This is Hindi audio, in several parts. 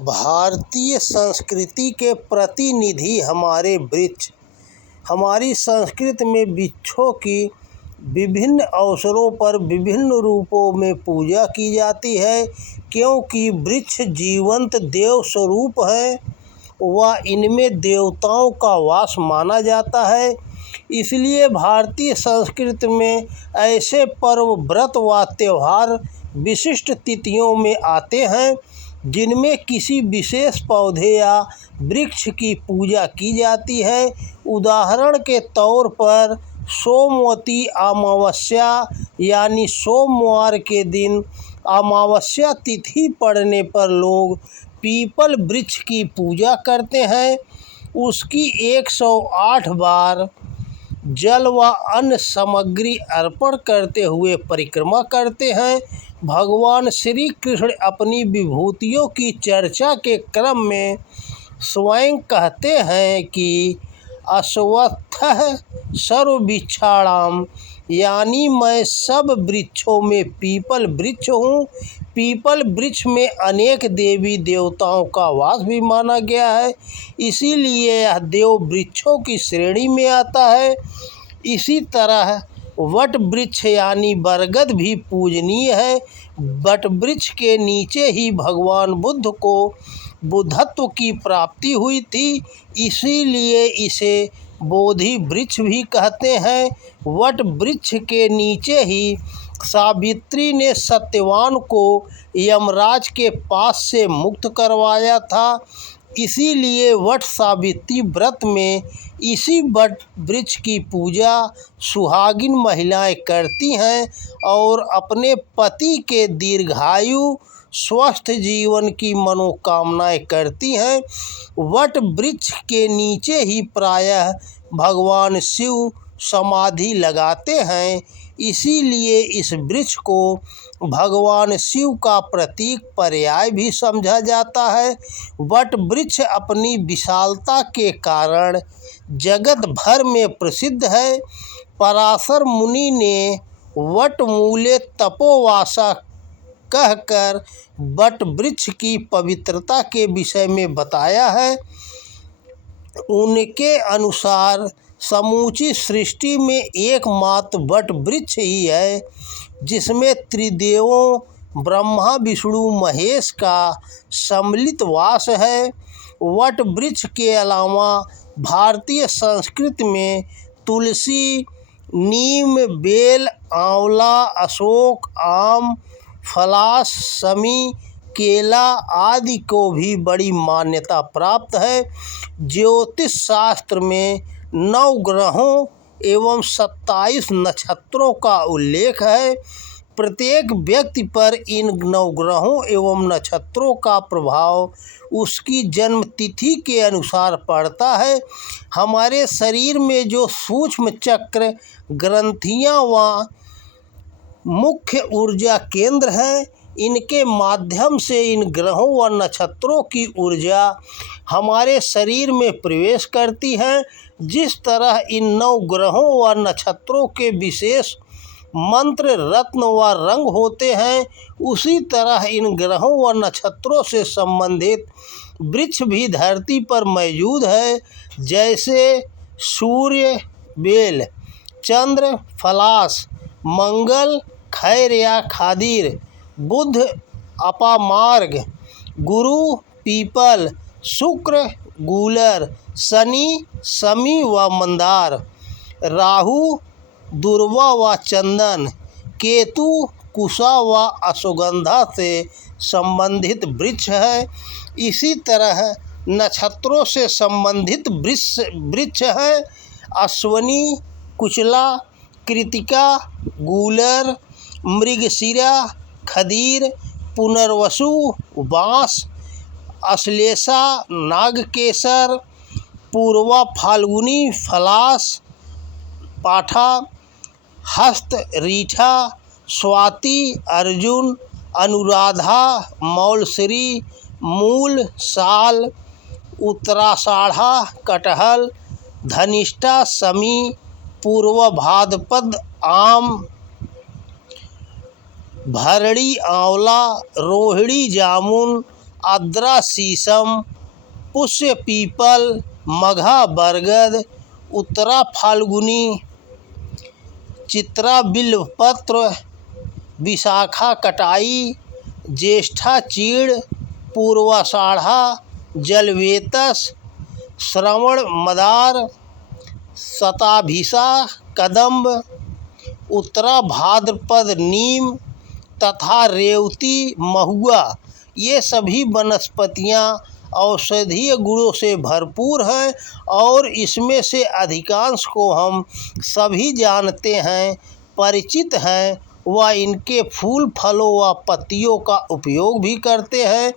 भारतीय संस्कृति के प्रतिनिधि हमारे वृक्ष। हमारी संस्कृति में वृक्षों की विभिन्न अवसरों पर विभिन्न रूपों में पूजा की जाती है, क्योंकि वृक्ष जीवंत देव स्वरूप है व इनमें देवताओं का वास माना जाता है। इसलिए भारतीय संस्कृति में ऐसे पर्व, व्रत व त्यौहार विशिष्ट तिथियों में आते हैं जिनमें किसी विशेष पौधे या वृक्ष की पूजा की जाती है। उदाहरण के तौर पर सोमवती अमावस्या यानी सोमवार के दिन अमावस्या तिथि पड़ने पर लोग पीपल वृक्ष की पूजा करते हैं। उसकी 108 बार जल व अन्य सामग्री अर्पण करते हुए परिक्रमा करते हैं। भगवान श्री कृष्ण अपनी विभूतियों की चर्चा के क्रम में स्वयं कहते हैं कि अश्वत्थः सर्ववृक्षाणां, यानी मैं सब वृक्षों में पीपल वृक्ष हूँ। पीपल वृक्ष में अनेक देवी देवताओं का वास भी माना गया है, इसीलिए यह देव वृक्षों की श्रेणी में आता है। इसी तरह वट वृक्ष यानी बरगद भी पूजनीय है। वट वृक्ष के नीचे ही भगवान बुद्ध को बुद्धत्व की प्राप्ति हुई थी, इसीलिए इसे बोधि वृक्ष भी कहते हैं। वट वृक्ष के नीचे ही सावित्री ने सत्यवान को यमराज के पास से मुक्त करवाया था, इसीलिए वट सावित्री व्रत में इसी वट वृक्ष की पूजा सुहागिन महिलाएं करती हैं और अपने पति के दीर्घायु स्वस्थ जीवन की मनोकामनाएं करती हैं। वट वृक्ष के नीचे ही प्रायः भगवान शिव समाधि लगाते हैं, इसीलिए इस वृक्ष को भगवान शिव का प्रतीक पर्याय भी समझा जाता है। वट वृक्ष अपनी विशालता के कारण जगत भर में प्रसिद्ध है। पराशर मुनि ने वटमूले तपोवासा कहकर वट वृक्ष की पवित्रता के विषय में बताया है। उनके अनुसार समूची सृष्टि में एकमात्र वट वृक्ष ही है जिसमें त्रिदेवों ब्रह्मा विष्णु महेश का सम्मिलित वास है। वट वृक्ष के अलावा भारतीय संस्कृति में तुलसी, नीम, बेल, आंवला, अशोक, आम, फलास, शमी, केला आदि को भी बड़ी मान्यता प्राप्त है। ज्योतिष शास्त्र में 9 ग्रहों एवं 27 नक्षत्रों का उल्लेख है। प्रत्येक व्यक्ति पर इन 9 ग्रहों एवं नक्षत्रों का प्रभाव उसकी जन्म तिथि के अनुसार पड़ता है। हमारे शरीर में जो सूक्ष्म चक्र, ग्रंथियाँ व मुख्य ऊर्जा केंद्र हैं, इनके माध्यम से इन ग्रहों व नक्षत्रों की ऊर्जा हमारे शरीर में प्रवेश करती है। जिस तरह इन 9 ग्रहों व नक्षत्रों के विशेष मंत्र, रत्न व रंग होते हैं, उसी तरह इन ग्रहों व नक्षत्रों से संबंधित वृक्ष भी धरती पर मौजूद है। जैसे सूर्य बेल, चंद्र फलास, मंगल खैर या खादिर, बुध अपामार्ग, गुरु पीपल, शुक्र गूलर, शनि शमी व मंदार, राहु दुर्वा व चंदन, केतु कुशा व अश्वगंधा से संबंधित वृक्ष है। इसी तरह नक्षत्रों से संबंधित वृक्ष है अश्वनी, कुचला, कृतिका, गूलर, मृगशिरा, खदीर, पुनर्वसु, बांस, अश्लेषा, नागकेसर, पूर्वा फाल्गुनी, फलास, पाठा, हस्त, रीठा, स्वाति, अर्जुन, अनुराधा, मौलश्री, मूल, साल, उत्तराषाढ़ा, कटहल, धनिष्ठा, शमी, पूर्व भाद्रपद, आम, भरड़ी, आंवला, रोहिणी, जामुन, आद्रा शीशम, पुष्य पीपल, मघा बरगद, उत्तरा फाल्गुनी, चित्रा बिल्वपत्र, विशाखा कटाई, ज्येष्ठा चीड़, पूर्वाषाढ़ा जलवेतस, श्रवण मदार, शताभिषा कदम्ब, उत्तरा भाद्रपद नीम तथा रेवती महुआ। ये सभी वनस्पतियाँ औषधीय गुणों से भरपूर हैं और इसमें से अधिकांश को हम सभी जानते हैं, परिचित हैं व इनके फूल, फलों व पत्तियों का उपयोग भी करते हैं।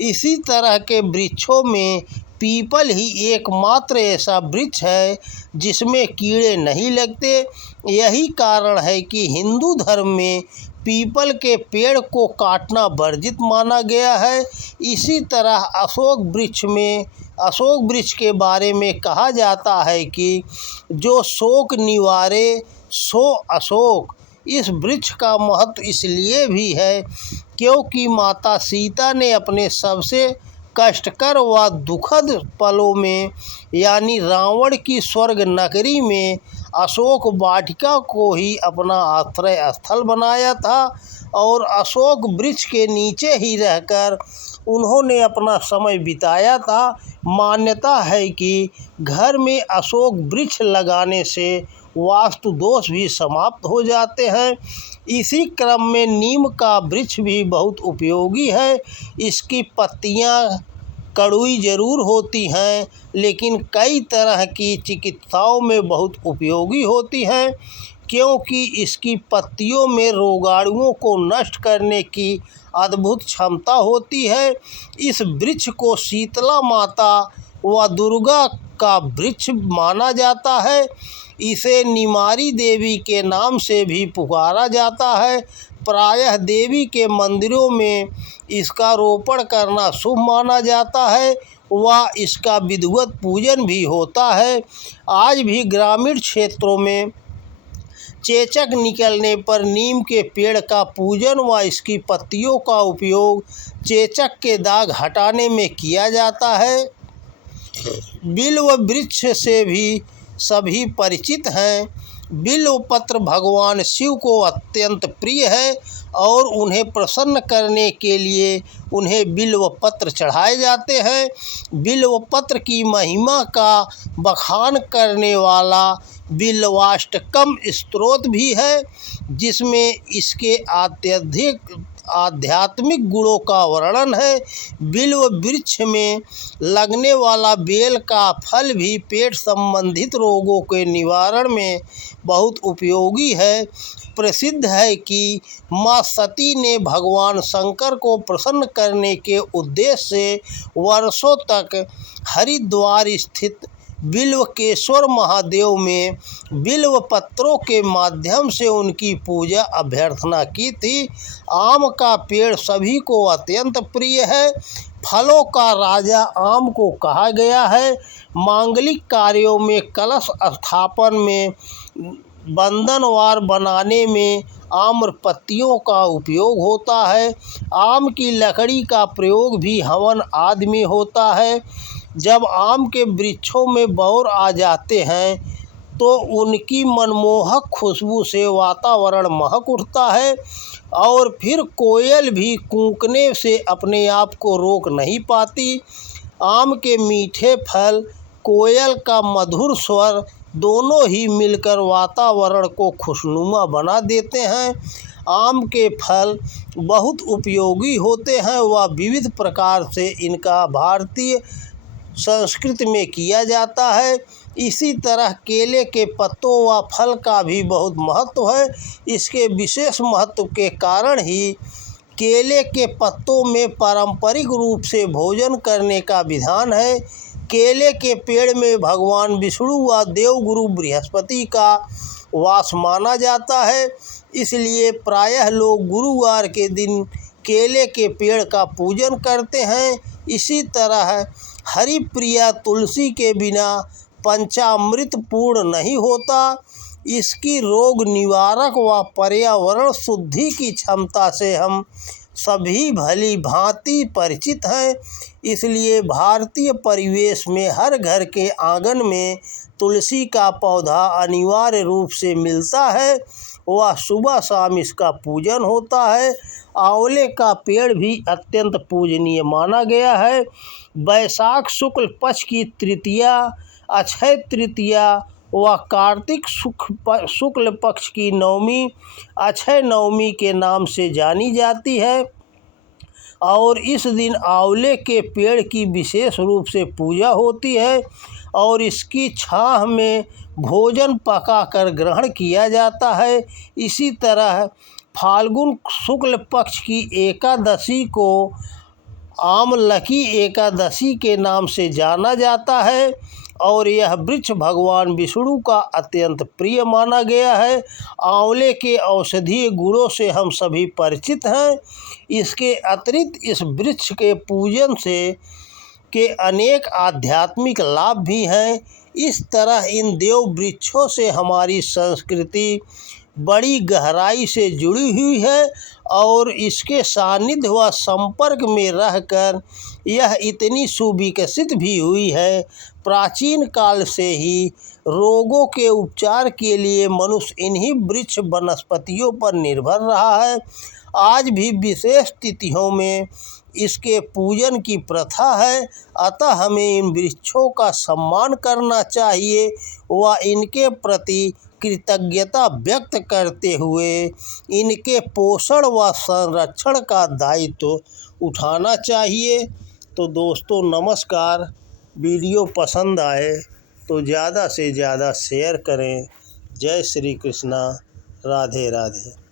इसी तरह के वृक्षों में पीपल ही एकमात्र ऐसा वृक्ष है जिसमें कीड़े नहीं लगते। यही कारण है कि हिंदू धर्म में पीपल के पेड़ को काटना वर्जित माना गया है। इसी तरह अशोक वृक्ष के बारे में कहा जाता है कि जो शोक निवारे सो अशोक। इस वृक्ष का महत्व इसलिए भी है क्योंकि माता सीता ने अपने सबसे कष्टकर व दुखद पलों में यानी रावण की स्वर्ग नगरी में अशोक वाटिका को ही अपना आश्रय स्थल बनाया था और अशोक वृक्ष के नीचे ही रहकर उन्होंने अपना समय बिताया था। मान्यता है कि घर में अशोक वृक्ष लगाने से वास्तु दोष भी समाप्त हो जाते हैं। इसी क्रम में नीम का वृक्ष भी बहुत उपयोगी है। इसकी पत्तियां कड़वी जरूर होती हैं लेकिन कई तरह की चिकित्साओं में बहुत उपयोगी होती हैं क्योंकि इसकी पत्तियों में रोगाणुओं को नष्ट करने की अद्भुत क्षमता होती है। इस वृक्ष को शीतला माता व दुर्गा का वृक्ष माना जाता है। इसे निमारी देवी के नाम से भी पुकारा जाता है। प्रायः देवी के मंदिरों में इसका रोपण करना शुभ माना जाता है व इसका विधिवत पूजन भी होता है। आज भी ग्रामीण क्षेत्रों में चेचक निकलने पर नीम के पेड़ का पूजन व इसकी पत्तियों का उपयोग चेचक के दाग हटाने में किया जाता है। बिल्व वृक्ष से भी सभी परिचित हैं। बिल्व पत्र भगवान शिव को अत्यंत प्रिय है और उन्हें प्रसन्न करने के लिए उन्हें बिल्व पत्र चढ़ाए जाते हैं। बिल्व पत्र की महिमा का बखान करने वाला बिल्वाष्टकम स्तोत्र भी है जिसमें इसके आध्यात्मिक गुणों का वर्णन है। बिल्व वृक्ष में लगने वाला बेल का फल भी पेट संबंधित रोगों के निवारण में बहुत उपयोगी है। प्रसिद्ध है कि माँ सती ने भगवान शंकर को प्रसन्न करने के उद्देश्य से वर्षों तक हरिद्वार स्थित बिल्वकेश्वर महादेव में बिल्व पत्रों के माध्यम से उनकी पूजा अभ्यर्थना की थी। आम का पेड़ सभी को अत्यंत प्रिय है। फलों का राजा आम को कहा गया है। मांगलिक कार्यों में, कलश स्थापन में, बंधनवार बनाने में आम्र पत्तियों का उपयोग होता है। आम की लकड़ी का प्रयोग भी हवन आदि में होता है। जब आम के वृक्षों में बौर आ जाते हैं तो उनकी मनमोहक खुशबू से वातावरण महक उठता है और फिर कोयल भी कूकने से अपने आप को रोक नहीं पाती। आम के मीठे फल, कोयल का मधुर स्वर दोनों ही मिलकर वातावरण को खुशनुमा बना देते हैं। आम के फल बहुत उपयोगी होते हैं व विविध प्रकार से इनका भारतीय संस्कृति में किया जाता है। इसी तरह केले के पत्तों व फल का भी बहुत महत्व है। इसके विशेष महत्व के कारण ही केले के पत्तों में पारंपरिक रूप से भोजन करने का विधान है। केले के पेड़ में भगवान विष्णु व देवगुरु बृहस्पति का वास माना जाता है, इसलिए प्रायः लोग गुरुवार के दिन केले के पेड़ का पूजन करते हैं। इसी तरह हरि प्रिया तुलसी के बिना पंचामृत पूर्ण नहीं होता। इसकी रोग निवारक व पर्यावरण शुद्धि की क्षमता से हम सभी भली भांति परिचित हैं। इसलिए भारतीय परिवेश में हर घर के आंगन में तुलसी का पौधा अनिवार्य रूप से मिलता है। वह सुबह शाम इसका पूजन होता है। आंवले का पेड़ भी अत्यंत पूजनीय माना गया है। वैशाख शुक्ल पक्ष की तृतीया, अक्षय तृतीया व कार्तिक शुक्ल पक्ष की नवमी अक्षय नवमी के नाम से जानी जाती है और इस दिन आंवले के पेड़ की विशेष रूप से पूजा होती है और इसकी छाह में भोजन पकाकर ग्रहण किया जाता है। इसी तरह फाल्गुन शुक्ल पक्ष की एकादशी को आमलकी एकादशी के नाम से जाना जाता है और यह वृक्ष भगवान विष्णु का अत्यंत प्रिय माना गया है। आंवले के औषधीय गुणों से हम सभी परिचित हैं। इसके अतिरिक्त इस वृक्ष के पूजन से के अनेक आध्यात्मिक लाभ भी हैं। इस तरह इन देव वृक्षों से हमारी संस्कृति बड़ी गहराई से जुड़ी हुई है और इसके सानिध्य व संपर्क में रहकर यह इतनी सुविकसित भी हुई है। प्राचीन काल से ही रोगों के उपचार के लिए मनुष्य इन्हीं वृक्ष वनस्पतियों पर निर्भर रहा है। आज भी विशेष तिथियों में इसके पूजन की प्रथा है। अतः हमें इन वृक्षों का सम्मान करना चाहिए व इनके प्रति कृतज्ञता व्यक्त करते हुए इनके पोषण व संरक्षण का दायित्व उठाना चाहिए। तो दोस्तों नमस्कार। वीडियो पसंद आए तो ज़्यादा से ज़्यादा शेयर करें। जय श्री कृष्णा। राधे राधे।